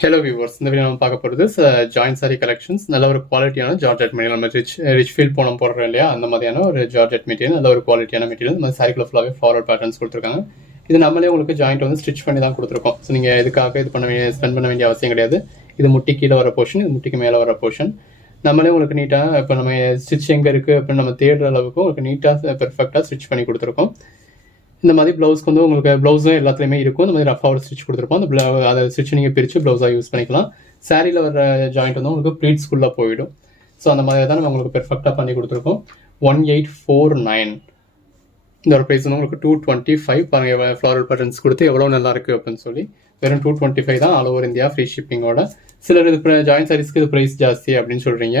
Hello viewers, இந்த video நம்ம பார்க்க போகிறது ஜாயின்ட் சாரி கலெக்ஷன்ஸ். நல்ல ஒரு குவாலிட்டியான ஜார்ஜெட் மெட்டீரியல். நம்ம ரிச் ஃபீல் போனம் போடுறோம் இல்லையா, அந்த மாதிரியான ஒரு ஜார்ஜெட் மெட்டீரியல், நல்ல ஒரு குவாலிட்டியான மெட்டீரியல். நம்ம சாரிக்குள்ள ஃபுல்லாகவே ஃப்ளாரல் பேட்டர்ன்ஸ் கொடுத்துருக்காங்க. இது நம்மளே உங்களுக்கு ஜாயிண்ட் வந்து ஸ்டிச் பண்ணி தான் கொடுத்துருக்கோம். ஸோ நீங்கள் இதுக்காக ஸ்பெண்ட் பண்ண வேண்டிய அவசியம் கிடையாது. இது முட்டி கீழே வர போர்ஷன், இது முட்டிக்கு மேலே வர போர்ஷன். நம்மளே உங்களுக்கு நீட்டாக இப்போ நம்ம ஸ்டிச் எங்கே இருக்குது அப்படின்னு நம்ம தேடுற அளவுக்கு உங்களுக்கு நீட்டாக பெர்ஃபெக்டாக ஸ்டிச் பண்ணி கொடுத்துருக்கோம். இந்த மாதிரி ப்ளவுஸ்க்கு வந்து உங்களுக்கு ப்ளவுஸும் எல்லாத்துலேயுமே இருக்கும். இந்த மாதிரி ரஃபாக ஒரு ஸ்டிச் கொடுத்துருப்போம். அந்த அதை ஸ்டிச் நீங்கள் பிரித்து ப்ளவுஸாக யூஸ் பண்ணிக்கலாம். சாரியில் வர ஜாயிண்ட் வந்து உங்களுக்கு ப்ளீட்ஸ்குள்ளே போயிடும். ஸோ அந்த மாதிரி தான் நம்ம உங்களுக்கு பெர்ஃபெக்டாக பண்ணி கொடுத்துருக்கோம். 1849 இந்த ஒரு ப்ரைஸ் வந்து உங்களுக்கு 225. பாருங்கள், ஃப்ளாரல் பேட்டர்ன்ஸ் கொடுத்து எவ்வளோ நல்லா இருக்குது அப்படின்னு சொல்லி. வெறும் 225 தான் ஆல் ஓவர் இந்தியா, ஃப்ரீ ஷிப்பிங்கோட. சிலர் இது ஜாயின்ட் சாரீஸ்க்கு இது ப்ரைஸ் ஜாஸ்தி அப்படின்னு சொல்கிறீங்க.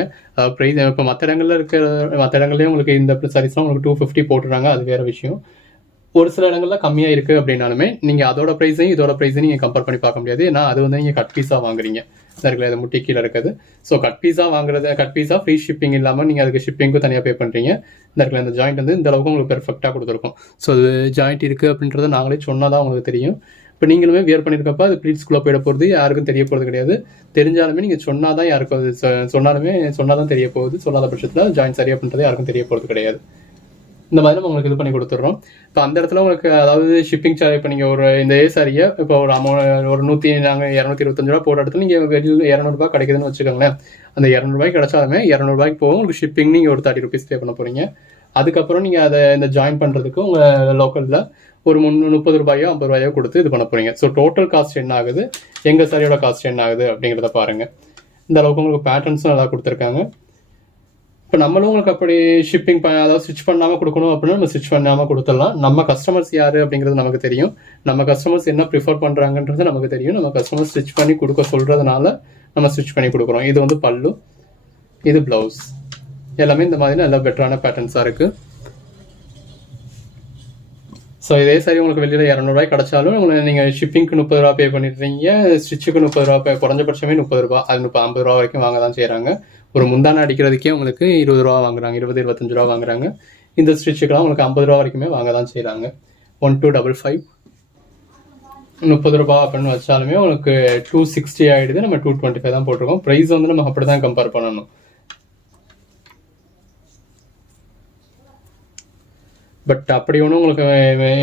ப்ரைஸ் இப்போ மற்ற இடங்கள்லேயும் உங்களுக்கு இந்த சாரீஸ்லாம் உங்களுக்கு 250 போட்டுறாங்க, அது வேறு விஷயம். ஒரு சில இடங்கள்ல கம்மியாக இருக்குது அப்படின்னாலுமே நீங்கள் அதோட ப்ரைஸையும் இதோட ப்ரைஸையும் நீங்கள் கம்பேர் பண்ணி பார்க்க முடியாது. ஏன்னா அது வந்து நீங்கள் கட் பீஸாக வாங்குறீங்க. சரிங்களா, இது முட்டி கீழே இருக்குது. ஸோ கட் பீஸாக ஃப்ரீ ஷிப்பிங் இல்லாமல் நீங்கள் அதுக்கு ஷிப்பிங்க்கும் தனியாக பே பண்ணுறீங்க. இந்த ஜாயிண்ட் வந்து இந்த அளவுக்கு உங்களுக்கு பெர்ஃபெக்டாக கொடுத்துருக்கும். ஸோ அது ஜாயிண்ட் இருக்குது அப்படின்றத நாங்களே சொன்னால் தான் உங்களுக்கு தெரியும். இப்போ நீங்களுமே வியர் பண்ணியிருக்கப்ப அது ப்ளீட்ஸ்குள்ளே போயிட போகிறது யாருக்கும் தெரிய போகிறது கிடையாது. தெரிஞ்சாலுமே நீங்கள் சொன்னால் தான் யாருக்கும் அது சொன்னால் தான் தெரிய போகுது. சொல்லாத பட்சத்தில் ஜாயிண்ட் சரி அப்படின்றது யாருக்கும் தெரிய போகிறது கிடையாது. இந்த மாதிரி நம்ம உங்களுக்கு இது பண்ணி கொடுத்துட்றோம். இப்போ அந்த இடத்துல உங்களுக்கு அதாவது ஷிப்பிங் சார்ஜ் இப்போ நீங்கள் ஒரு இந்த சாரியை இப்போ ஒரு அமௌண்ட் ஒரு 225 ரூபா போட்ட இடத்துல நீங்கள் வெளியில் 200 கிடைக்குதுன்னு வச்சுக்கோங்களேன். அந்த 200 கிடைச்சாலுமே 200 போகும் உங்களுக்கு ஷிப்பிங். நீங்கள் ஒரு 30 rupees பே பண்ண போகிறீங்க. அதுக்கப்புறம் நீங்கள் அதை இந்த ஜாயின் பண்ணுறதுக்கு உங்கள் லோக்கலில் ஒரு 30 ரூபாயோ 50 ரூபாயோ கொடுத்து இது பண்ண போகிறீங்க. ஸோ டோட்டல் காஸ்ட் என்ன ஆகுது, எங்கள் சாரியோட காஸ்ட் என்ன ஆகுது அப்படிங்கிறத பாருங்கள். இந்த அளவுக்கு உங்களுக்கு பேட்டர்ன்ஸும் நல்லா கொடுத்துருக்காங்க. இப்போ நம்மளும் உங்களுக்கு அப்படி ஷிப்பிங் அதாவது ஸ்டிச் பண்ணாமல் கொடுக்கணும் அப்படின்னா நம்ம ஸ்டிச் பண்ணாமல் கொடுத்துடலாம். நம்ம கஸ்டமர்ஸ் யார் அப்படிங்கிறது நமக்கு தெரியும். நம்ம கஸ்டமர்ஸ் என்ன ப்ரிஃபர் பண்ணுறாங்கன்றது நமக்கு தெரியும். நம்ம கஸ்டமர் ஸ்டிச் பண்ணி கொடுக்க சொல்கிறதுனால நம்ம ஸ்டிச் பண்ணி கொடுக்குறோம். இது வந்து பல்லு, இது ப்ளவுஸ். எல்லாமே இந்த மாதிரி நல்ல பெட்டரான பேட்டர்ன்ஸாக இருக்குது. ஸோ இதே சரி உங்களுக்கு வெளியில் 200 கிடைச்சாலும் நீங்கள் ஷிப்பிங்க்கு 30 ரூபா பே பண்ணிடுறீங்க. ஸ்டிச்சுக்கு 30 ரூபா குறைஞ்சபட்சமே 30 ரூபா, அது 50 ரூபா வரைக்கும் வாங்க தான் செய்கிறாங்க. ஒரு முந்தான அடிக்கிறதுக்கே உங்களுக்கு 20 ரூபா வாங்குறாங்க, 20-25 ரூபா வாங்குறாங்க. இந்த ஸ்டிச்சுக்கெல்லாம் உங்களுக்கு 50 ரூபா வரைக்குமே வாங்க தான் செய்கிறாங்க. 1255 30 ரூபா அப்படின்னு வச்சாலுமே உங்களுக்கு 260 ஆகிடுது. நம்ம 225 தான் போட்டிருக்கோம். ப்ரைஸ் வந்து நம்ம அப்படி தான் கம்பேர் பண்ணணும். பட் அப்படி ஒன்றும் உங்களுக்கு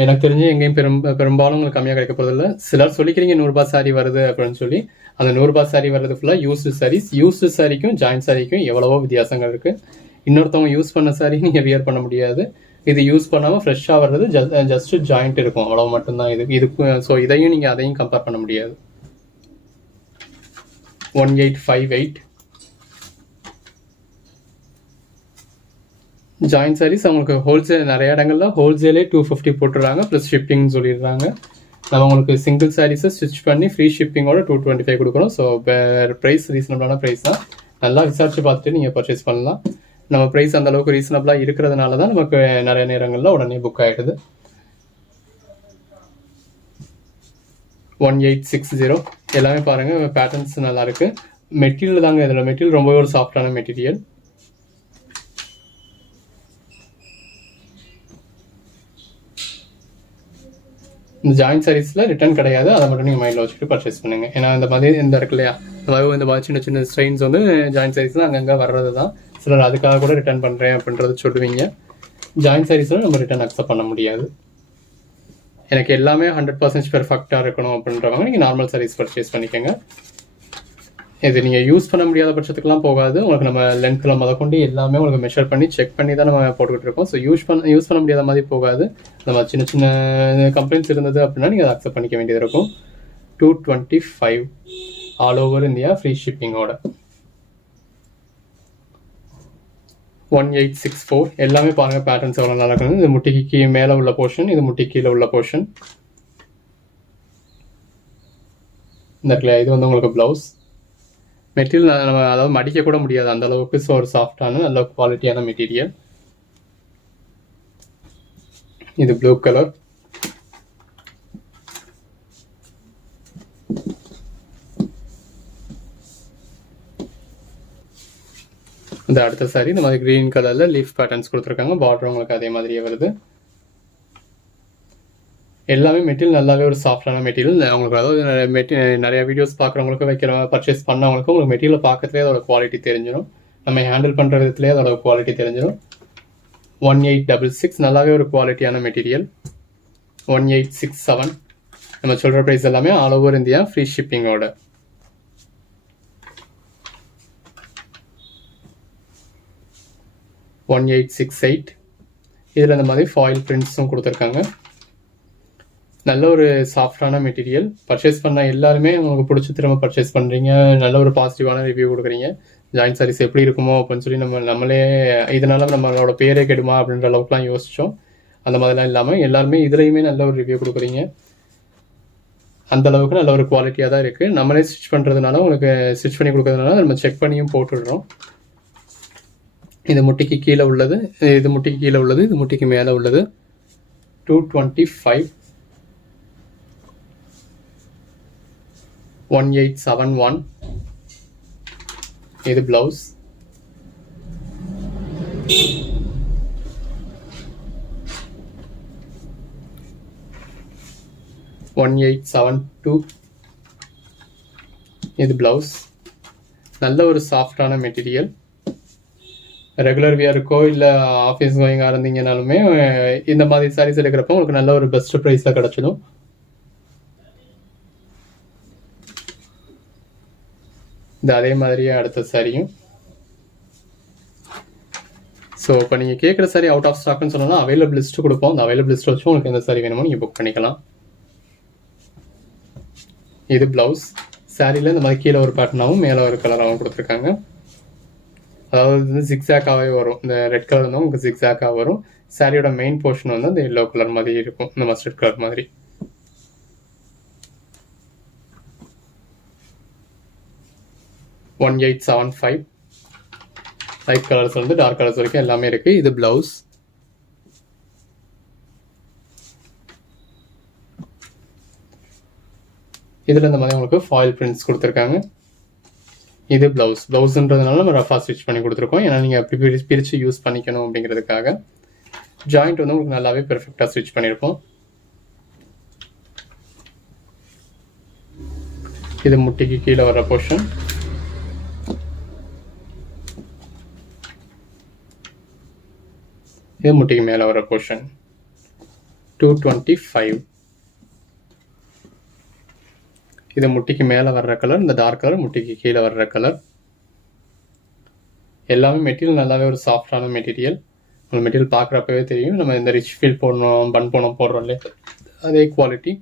எனக்கு தெரிஞ்சு எங்கேயும் பெரும்பாலும் உங்களுக்கு கம்மியாக கிடைக்க போகிறதில்ல. சிலர் சொல்லிக்கிறீங்க 100 ரூபா சாரி வருது அப்படின்னு சொல்லி. அந்த 100 ரூபா சாரி வர்றது ஃபுல்லாக யூஸ்டு சாரீஸ். யூஸ்டு சாரிக்கும் ஜாயின்ட் சாரிக்கும் எவ்வளவோ வித்தியாசங்கள் இருக்குது. இன்னொருத்தவங்க யூஸ் பண்ண சாரி நீங்கள் வியர் பண்ண முடியாது. இது யூஸ் பண்ணாமல் ஃப்ரெஷ்ஷாக வர்றது ஜஸ்ட் ஜாயிண்ட் இருக்கும், அவ்வளோ மட்டும்தான் இதுக்கு. ஸோ இதையும் நீங்கள் அதையும் கம்பேர் பண்ண முடியாது. 1858 ஜாயின்ட் சாரீஸ் அவங்களுக்கு ஹோல்சேல் நிறைய இடங்கள்ல ஹோல்சேலே 250 போட்டுறாங்க, ப்ளஸ் ஷிப்பிங் சொல்லிடுறாங்க. நம்ம உங்களுக்கு சிங்கிள் சாரீஸை ஸ்டிச் பண்ணி ஃப்ரீ ஷிப்பிங்கோட 225 கொடுக்குறோம். ஸோ ப்ரைஸ் ரீசனபிளான ப்ரைஸ் தான். நல்லா விசாரிச்சு பார்த்துட்டு நீங்கள் பர்ச்சேஸ் பண்ணலாம். நம்ம ப்ரைஸ் அந்த அளவுக்கு ரீசனபிளாக இருக்கிறதுனால தான் நமக்கு நிறைய நேரங்களில் உடனே புக் ஆகிடுது. 1860 எல்லாமே பாருங்கள், பேட்டர்ன்ஸ் நல்லா இருக்கு. மெட்டீரியல் தாங்க இதில். மெட்டீரியல் ரொம்பவே ஒரு சாஃப்டான மெட்டீரியல். இந்த ஜாயின்ட் சாரீஸில் ரிட்டர்ன் கிடையாது, அதை மட்டும் நீங்கள் மைண்டில் வச்சுட்டு பர்ச்சேஸ் பண்ணுங்கள். ஏன்னா இந்த மாதிரி இந்த இருக்கு இல்லையா, அதாவது இந்த மாதிரி சின்ன சின்ன ஸ்ட்ரெயின்ஸ் வந்து ஜாயின்ட் சாரீஸ்லாம் அங்கங்கே வர்றது தான். சிலர் அதுக்காக கூட ரிட்டர்ன் பண்ணுறேன் அப்படின்றது சொல்லுவீங்க. ஜாயின்ட் சாரீஸில் நம்ம ரிட்டர்ன் அக்செப்ட் பண்ண முடியாது. எனக்கு எல்லாமே 100% பெர்ஃபெக்டாக இருக்கணும் அப்படின்றவங்க நீங்கள் நார்மல் சாரீஸ் பர்ச்சேஸ் பண்ணிக்கோங்க. இது நீங்கள் யூஸ் பண்ண முடியாத பட்சத்துக்குலாம் போகாது. உங்களுக்கு நம்ம லென்த்தில் முதற்கொண்டு எல்லாமே உங்களுக்கு மெஷர் பண்ணி செக் பண்ணி தான் நம்ம போட்டுக்கிட்டு இருக்கோம். ஸோ யூஸ் பண்ண முடியாத மாதிரி போகாது. நம்ம சின்ன சின்ன கம்ப்ளைண்ட்ஸ் இருந்தது அப்படின்னா நீங்கள் அதை அக்செப்ட் பண்ணிக்க வேண்டியது இருக்கும். 225 ஆல் ஓவர் இந்தியா, ஃப்ரீ ஷிப்பிங்கோட. 1864 எல்லாமே பாருங்கள், பேட்டர்ன்ஸ் எவ்வளோ நல்லா இருக்குது. இது முட்டிக்கு மேலே உள்ள போர்ஷன், இது முட்டி கீழே உள்ள போர்ஷன். இந்த இருக்குல்லையா, இது வந்து உங்களுக்கு ப்ளவுஸ். மெட்டீரியல் நம்ம அதாவது மடிக்க கூட முடியாது அந்த அளவுக்கு. ஸோ ஒரு சாஃப்டான நல்ல குவாலிட்டியான மெட்டீரியல். இது ப்ளூ கலர். இந்த அடுத்த சாரி இந்த மாதிரி கிரீன் கலர்ல லீஃப் பேட்டர்ன்ஸ் கொடுத்துருக்காங்க. பார்டர் உங்களுக்கு அதே மாதிரியே வருது. எல்லாமே மெட்டீரியல் நல்லாவே ஒரு சாஃப்டான மெட்டீரியல். உங்களுக்கு அதாவது நிறைய வீடியோஸ் பார்க்குறவங்களுக்கு பர்ச்சேஸ் பண்ணவங்களுக்கு உங்களுக்கு மெட்டீரியல் பார்க்கறதுலேயே அதோட குவாலிட்டி தெரிஞ்சிடும். நம்ம ஹேண்டில் பண்ணுற விதத்துலேயே அதோட குவாலிட்டி தெரிஞ்சிடும். 1866 நல்லாவே ஒரு குவாலிட்டியான மெட்டீரியல். 1867 நம்ம சொல்கிற ப்ரைஸ் எல்லாமே ஆல் ஓவர் இந்தியா ஃப்ரீ ஷிப்பிங்கோட. 1868 இதில் இந்த மாதிரி ஃபாயில் பிரிண்ட்ஸும் கொடுத்துருக்காங்க. நல்ல ஒரு சாஃப்டான மெட்டீரியல். பர்ச்சேஸ் பண்ண எல்லாருமே உங்களுக்கு பிடிச்சி திரும்ப பர்ச்சேஸ் பண்ணுறீங்க. நல்ல ஒரு பாசிட்டிவான ரிவ்யூ கொடுக்குறீங்க. ஜாயின் சாரீஸ் எப்படி இருக்குமோ அப்படின்னு சொல்லி நம்மளே இதனால நம்மளோட பேரே கெடுமா அப்படின்ற அளவுக்குலாம் யோசித்தோம். அந்த மாதிரிலாம் இல்லாமல் எல்லாருமே இதுலேயுமே நல்ல ஒரு ரிவ்யூ கொடுக்குறீங்க. அந்த அளவுக்கு நல்ல ஒரு குவாலிட்டியாக தான் இருக்குது. நம்மளே ஸ்டிச் பண்ணுறதுனால உங்களுக்கு ஸ்டிச் பண்ணி கொடுக்கறதுனால நம்ம செக் பண்ணியும் போட்டுடுறோம். இது முட்டிக்கு கீழே உள்ளது, இது முட்டிக்கு கீழே உள்ளது, இது முட்டிக்கு மேலே உள்ளது. 225. 1871 இது பிளவுஸ். 1872 இது பிளவுஸ். நல்ல ஒரு சாஃப்டான மெட்டீரியல். ரெகுலர் வியருக்கோ இல்லை ஆஃபீஸ் கோயிங்காக இருந்தீங்கனாலுமே இந்த மாதிரி சாரீஸ் எடுக்கிறப்போ உங்களுக்கு நல்ல ஒரு பெஸ்ட் ப்ரைஸில் கிடச்சிடும். இது அதே மாதிரியே அடுத்த சாரியும். ஸோ இப்போ நீங்கள் கேட்குற சாரி அவுட் ஆஃப் ஸ்டாக்னு சொன்னாலும் அவைலபிள் லிஸ்ட்டு கொடுப்போம். அந்த அவைலபிள் லிஸ்ட்டை வச்சு உங்களுக்கு எந்த சாரி வேணுமோ நீங்கள் புக் பண்ணிக்கலாம். இது பிளவுஸ். சாரியில் இந்த மாதிரி கீழே ஒரு பேட்டர்னாகவும் மேலே ஒரு கலராகவும் கொடுத்துருக்காங்க. அதாவது வந்து ஜிக்ஸாக்காகவே வரும். இந்த ரெட் கலர் வந்து உங்களுக்கு ஜிக்ஸாக்காக வரும். சாரியோட மெயின் போர்ஷன் வந்து அந்த எல்லோ கலர் மாதிரி இருக்கும், இந்த மஸ்டர்ட் கலர் மாதிரி. $1875 லைட் கலர்ஸ் வந்து டார்க் கலர்ஸ் வரைக்கும் எல்லாமே இருக்கு. இது பிளவுஸ். இதுல இந்த மாதிரி உங்களுக்கு ஃபாயில் பிரிண்ட்ஸ் கொடுத்துருக்காங்க. இது பிளவுஸ். பிளவுஸ்ன்றதுனால நம்ம ரஃபா ஸ்டிச் பண்ணி கொடுத்துருக்கோம். ஏன்னா நீங்கள் அப்படி பிரித்து யூஸ் பண்ணிக்கணும் அப்படிங்கிறதுக்காக. ஜாயிண்ட் வந்து உங்களுக்கு நல்லாவே பெர்ஃபெக்டாக ஸ்டிச் பண்ணியிருக்கோம். இது முட்டிக்கு கீழே வர போர்ஷன். இது முட்டிக்கு மேலே வர போர்ஷன். 225 இது முட்டிக்கு மேலே வர்ற கலர். இந்த டார்க் கலர் முட்டிக்கு கீழே வர்ற கலர். எல்லாமே மெட்டீரியல் நல்லாவே ஒரு சாஃப்டான மெட்டீரியல். அந்த மெட்டீரியல் பார்க்குறப்பவே தெரியும். நம்ம இந்த ரிச் ஃபீல் போடணும், பன் போனோம் போடுறோம் இல்லையா, அதே குவாலிட்டி.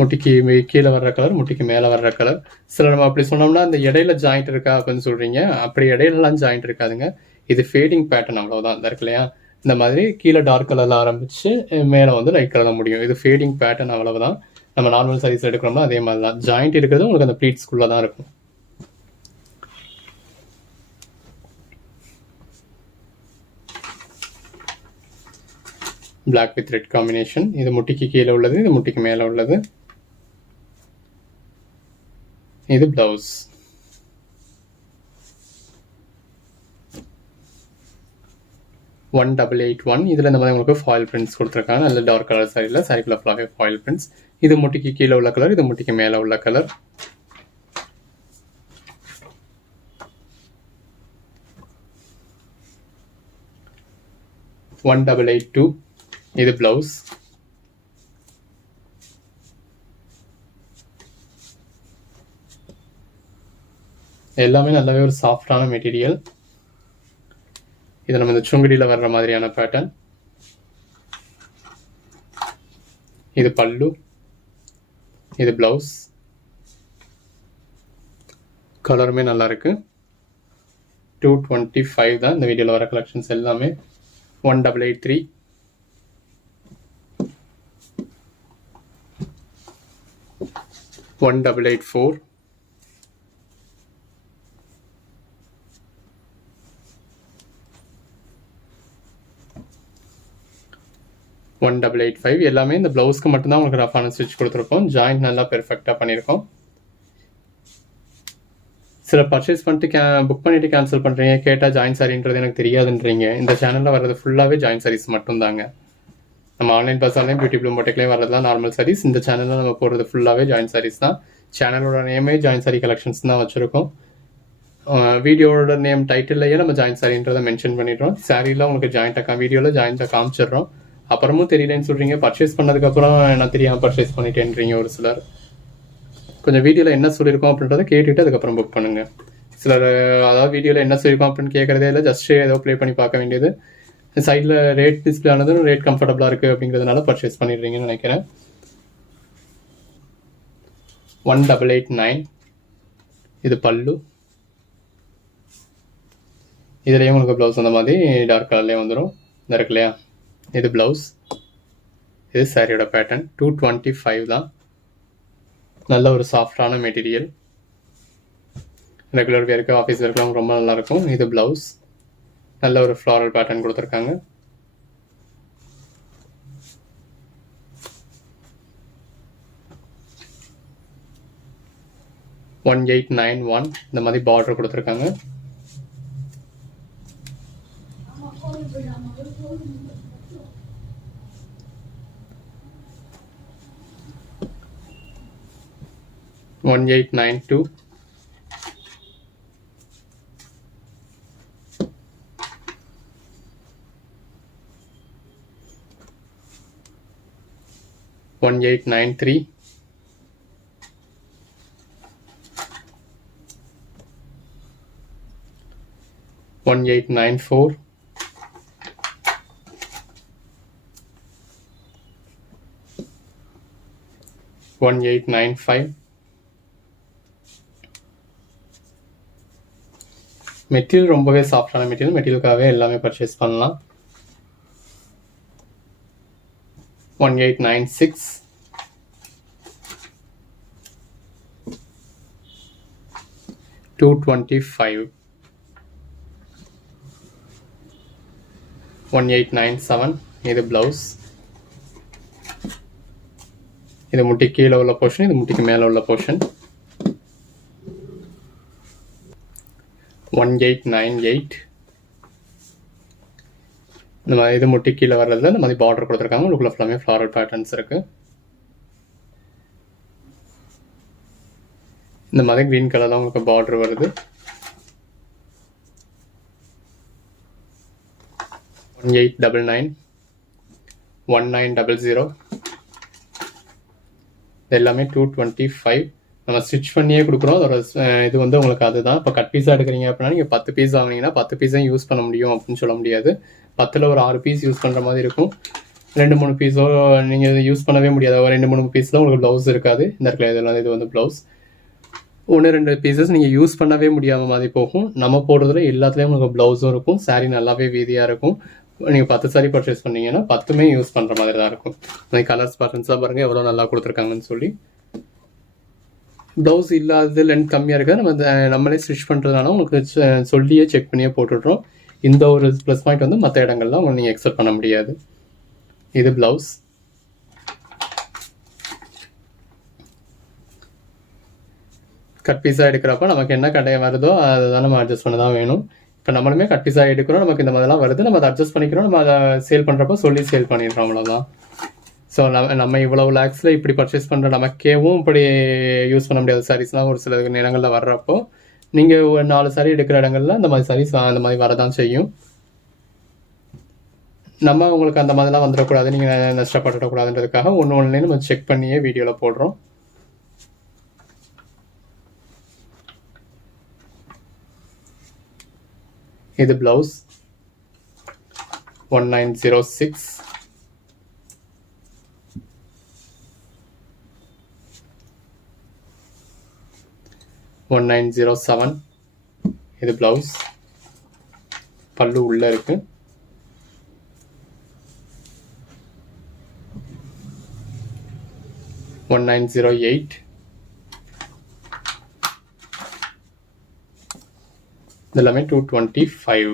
முட்டிக்கு கீழே வர்ற கலர், முட்டிக்கு மேலே வர்ற கலர். சில நம்ம அப்படி சொன்னோம்னா இந்த இடையில ஜாயிண்ட் இருக்கா அப்படின்னு சொல்கிறீங்க. அப்படி இடையிலலாம் ஜாயிண்ட் இருக்காதுங்க. இது ஃபேடிங் பேட்டர்ன், அவ்வளோதான். இந்த இருக்கு இல்லையா, இந்த மாதிரி கீழே டார்க் கலரில் ஆரம்பித்து மேலே வந்து லைட் கலரில் முடியும். இது ஃபேடிங் பேட்டர்ன், அவ்வளவுதான். நம்ம நார்மல் சாரீஸ் எடுக்கிறோம்னா அதே மாதிரி தான். ஜாயிண்ட் இருக்கிறது உங்களுக்கு அந்த ப்ளீட்ஸ்குள்ளே தான் இருக்கும். Black with red combination. இது முட்டிக்கு கீழே உள்ளது, இது முட்டிக்கு மேலே உள்ளது. இது பிளவுஸ். $1881 இதில் இந்த மாதிரி உங்களுக்கு ஃபாயில் பிரிண்ட்ஸ் கொடுத்துருக்காங்க. நல்ல டார்க் கலர் சாரியில் சாரிக்குள்ள ஃபுல்லாகவே ஃபாயில் பிரிண்ட்ஸ். இது முட்டிக்கு கீழே உள்ள கலர், இது முட்டிக்கு மேலே உள்ள கலர். $1882 இது பிளவுஸ். எல்லாமே நல்லாவே ஒரு சாஃப்டான மெட்டீரியல். இது நம்ம இந்த சுங்குடியில் வர்ற மாதிரியான பேட்டர்ன். இது பல்லு, இது பிளவுஸ். கலருமே நல்லா இருக்கு. 225 தான் இந்த வீடியோவில் வர கலெக்ஷன்ஸ் எல்லாமே. 1883 1884 1885 எல்லாமே இந்த பிளவுஸ்க்கு மட்டும்தான் உங்களுக்கு ரஃபான ஸ்டிச் கொடுத்துருப்போம். ஜாயிண்ட் நல்லா பெர்ஃபெக்டாக பண்ணியிருக்கோம். சில பர்ச்சேஸ் பண்ணிட்டு புக் பண்ணிட்டு கேன்சல் பண்ணுறீங்க. கேட்டால் ஜாயின் சாரின்றது எனக்கு தெரியாதுன்றீங்க. இந்த சேனலில் வர்றது ஃபுல்லாகவே ஜாயின் சாரீஸ் மட்டும்தாங்க. நம்ம ஆன்லைன் பசார்லையும் பியூட்டி ப்ளூம் பொட்டிக்லேயும் வரதுலாம் நார்மல் சாரீஸ். இந்த சேனலில் நம்ம போடுறது ஃபுல்லாகவே ஜாயின் சாரீஸ் தான். சேனலோட நேமே ஜாயின் சாரி கலெக்ஷன்ஸ் தான் வச்சுருக்கோம். வீடியோட நேம் டைட்டில்லையே நம்ம ஜாயின் சாரின்றதை மென்ஷன் பண்ணிடுறோம். சாரியில் உங்களுக்கு ஜாயிண்ட்டாக வீடியோவில் ஜாயிண்ட்டாக காமிச்சிடுறோம். அப்புறமும் தெரியலன்னு சொல்கிறீங்க, பர்ச்சேஸ் பண்ணதுக்கப்புறம் நான் தெரியாமல் பர்ச்சேஸ் பண்ணிட்டேன்றீங்க ஒரு சிலர். கொஞ்சம் வீடியோவில் என்ன சொல்லியிருக்கோம் அப்படின்றத கேட்டுட்டு அதுக்கப்புறம் புக் பண்ணுங்கள். சிலர் அதாவது வீடியோவில் என்ன சொல்லியிருக்கோம் அப்படின்னு கேட்குறதே இல்லை, ஜஸ்ட் ஏதோ ப்ளே பண்ணி பார்க்க வேண்டியது. சைடில் ரேட் டிஸ்பிளே ஆனதும் ரேட் கம்ஃபர்டபுளாக இருக்குது அப்படிங்கிறதுனால பர்ச்சேஸ் பண்ணிடுறீங்கன்னு நினைக்கிறேன். 1889 இது பல்லு. இதுலேயும் உங்களுக்கு ப்ளவுஸ் அந்த மாதிரி டார்க் கலர்லேயே வந்துடும். இந்த இருக்கு இல்லையா, இது ப்ளவுஸ். இது சாரியோட பேட்டர்ன். 225 தான். நல்ல ஒரு சாஃப்டான மெட்டீரியல். ரெகுலர் வேருக்கு ஆஃபீஸ் வேர்க்கெலாம் ரொம்ப நல்லாயிருக்கும். இது ப்ளவுஸ். நல்ல ஒரு ஃப்ளாரல் பேட்டர்ன் கொடுத்துருக்காங்க. $1891 இந்த மாதிரி பார்டர் கொடுத்துருக்காங்க. $1892 1893 1894 1895 மெட்டீரியல் ரொம்பவே சாஃப்டான மெட்டீரியல். மெட்டீரியலுக்காகவே எல்லாமே பர்ச்சேஸ் பண்ணலாம். 1896 225 1897 இது ப்ளவுஸ். இது முட்டி கீழே உள்ள போர்ஷன், இது முட்டிக்கு மேலே உள்ள போர்ஷன். 1898 இந்த மாதிரி இது முட்டி கீழே வர்றதுல இந்த மாதிரி பார்டர் கொடுத்துருக்காங்க. உங்களுக்குள்ள ஃபுல்லாமே ஃப்ளாரல் பேட்டர்ன்ஸ் இருக்கு. இந்த மாதிரி கிரீன் கலர் தான் உங்களுக்கு பார்டர் வருது. 1899 1900 எல்லாமே 225. நம்ம ஸ்டிச் பண்ணியே கொடுக்குறோம். அதோட இது வந்து உங்களுக்கு அதுதான். இப்போ கட் பீஸாக எடுக்கிறீங்க அப்படின்னா நீங்கள் 10 பீஸ் வாங்கினீங்கன்னா 10 பீஸையும் யூஸ் பண்ண முடியும் அப்படின்னு சொல்ல முடியாது. 10ல் ஒரு 6 பீஸ் யூஸ் பண்ணுற மாதிரி இருக்கும். 2-3 பீஸோ நீங்கள் யூஸ் பண்ணவே முடியாது. ஒரு 2-3 பீஸில் உங்களுக்கு ப்ளவுஸ் இருக்காது. இந்த இடத்துல இதெல்லாம் இது வந்து ப்ளவுஸ். 1-2 பீசஸ் நீங்கள் யூஸ் பண்ணவே முடியாத மாதிரி போகும். நம்ம போடுறதுல எல்லாத்துலேயும் உங்களுக்கு ப்ளவுஸும் இருக்கும். சாரீ நல்லாவே வீதியாக இருக்கும். நீங்கள் 10 சாரீ பர்ச்சேஸ் பண்ணீங்கன்னா 10மே யூஸ் பண்ணுற மாதிரி தான் இருக்கும். அந்த கலர்ஸ் பேட்டர்ன்ஸ்லாம் பாருங்கள் எவ்வளோ நல்லா கொடுத்துருக்காங்கன்னு சொல்லி. ப்ளவுஸ் இல்லாதது லென்த் கம்மியாக இருக்காது. நம்மளே ஸ்டிச் பண்ணுறதுனால உங்களுக்கு சொல்லியே செக் பண்ணியே போட்டுடுறோம். இந்த ஒரு ப்ளஸ் பாயிண்ட் வந்து மற்ற இடங்கள்லாம் உங்களுக்கு நீங்கள் எக்ஸ்பெக்ட் பண்ண முடியாது. இது ப்ளவுஸ். கட் பீஸாக எடுக்கிறப்ப நமக்கு என்ன கடை வருதோ அதை தான் நம்ம அட்ஜஸ்ட் பண்ண தான் வேணும். இப்போ நம்மளுமே கட் பீஸாக எடுக்கிறோம், நமக்கு இந்த மாதிரிலாம் வருது, நம்ம அதை அட்ஜஸ்ட் பண்ணிக்கிறோம். நம்ம அதை சேல் பண்ணுறப்ப சொல்லி சேல் பண்ணிடுறோம், அவ்வளோதான். ஸோ நம்ம இவ்வளவு லேக்ஸில் இப்படி பர்ச்சேஸ் பண்ணுற நமக்கேவும் இப்படி யூஸ் பண்ண முடியாத சாரீஸ்லாம் ஒரு சில நேரங்களில் வர்றப்போ நீங்கள் ஒரு 4 சாரீ எடுக்கிற இடங்கள்ல அந்த மாதிரி சாரீஸ் அந்த மாதிரி வரதான் செய்யும். நம்ம உங்களுக்கு அந்த மாதிரிலாம் வந்துடக்கூடாது, நீங்கள் நஷ்டப்பட்டுடக்கூடாதுன்றதுக்காக ஒன்றுலேயும் நம்ம செக் பண்ணியே வீடியோவில் போடுறோம். இது ப்ளவுஸ். 1906 1907 இது ப்ளவுஸ். பல்லு உள்ள இருக்கு. 1908 இதெல்லாமே 225.